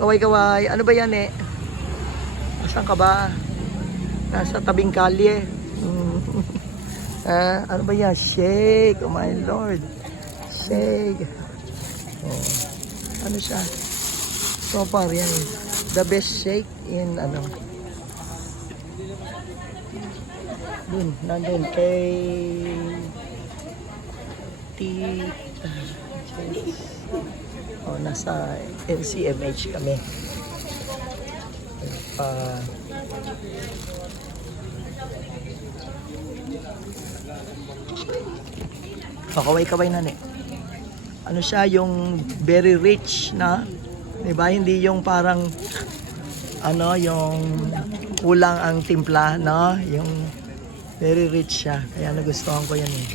Kaway-kaway. Ano ba yan eh? Asan ka ba? Nasa tabing kalye. Ano ba yan? Shake. Oh my Lord. Shake. Oh. Ano siya? So far yan. The best shake in ano. Dun. Nandun kay Tita. Oh, nasa NCMH kami. Kaway-kaway na eh. Ano siya, yung very rich na, 'di ba? Hindi yung parang ano, yung kulang ang timpla, no? Yung very rich siya. Kaya nagustuhan ko yan eh.